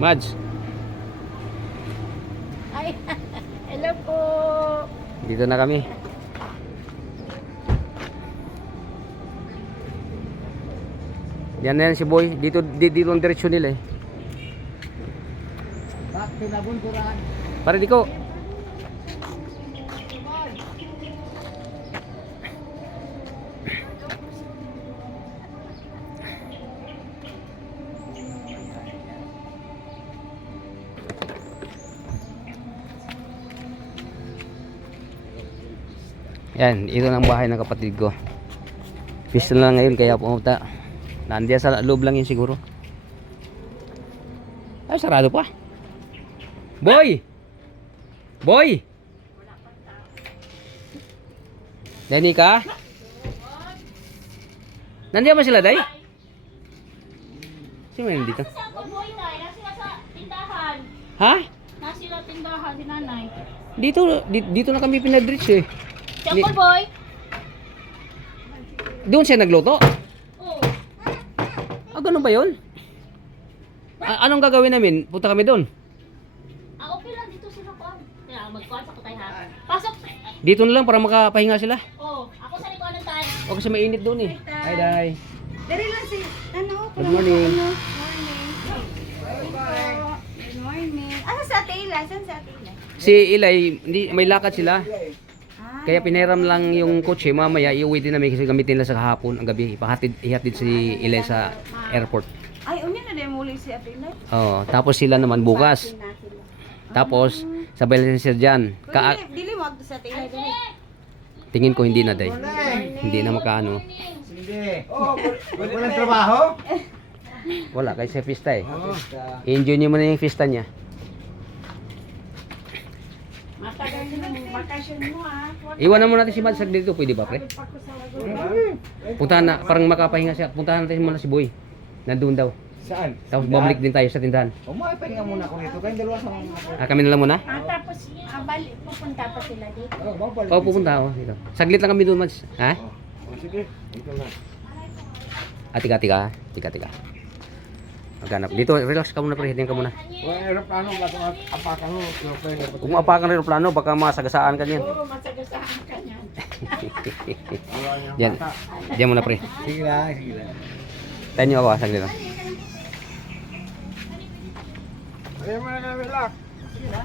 Mads, Ay, hello po. dito na kami. Yan na yan si Boy. Dito ang diretsyon nila eh. Pare di ko. Yan, ito ang bahay ng kapatid ko. Pista na lang ngayon kaya pumunta. Nandiyan sa loob lang yun siguro. Ay, sarado pa. Boy! Boy! Denny ka? Nandiyan ba sila, Day? Sino ba nandito? Nasa ako, boy, tay. Nasa sa tindahan. Ha? Nasa tindahan, si nanay. Dito na kami pinadreach eh. Si ako, boy. Doon siya nagluto? Oo. Ah, ganun ba yun? Anong gagawin namin? Punta kami doon. Okay lang dito sila ko. Kaya magkuhan sa kutay ha. Pasok. Dito na lang para makapahinga sila. Oo. Ako sa likuan ng tayo. O kasi mainit doon eh. Hi, Day. Dari lang si, ano? Good morning. Good morning. Ano sa Atila? Saan sa Atila? Si Ilay, may lakad sila. Ah, Kaya pinahiram lang yung kotse. Mamaya iuwi din namin kasi gamitin nila sa kahapon ang gabi. Ihatid si Ilay sa airport. ay, unya na din muli si Atila. Oo, tapos sila naman bukas. Tapos sabay na sila dyan. Dili mo agto sa Atila dili. Tingin ko hindi na, Day. Hindi na makaano. Hindi. Oh, walang trabaho? Wala kasi sa pista eh. I-enjoy niyo muna yung pista niya. Matagal yung vacation mo ah. Iwanan mo natin si Mads dito, pwede ba, pre? Puntahan na, parang makapahinga siya. Puntahan natin muna si Boy. Nandun daw. Saan? Tapos bumalik din tayo sa tindahan. Umapahinga muna ako nito. Kayong dalawa sa mga... Kami na lang muna? Tapos, balik, pupunta pa sila dito. Oh, babalik. Oo, pupunta ako dito. Saglit lang kami doon, Mads. Ha? Oh, sige. Ito na. Tika. Maghanap. Dito, relax ka muna, pre. Hitin ka muna. Kung aeroplano, apakan mo. Kung maapakan rin yung plano, baka masagasaan ka niyan. Oo, masagasaan ka niyan. Diyan muna, pre. Sige na, sige na. Tayo niyo ako, saglit lang. Ayaw mo na kami, Lak. Sige na.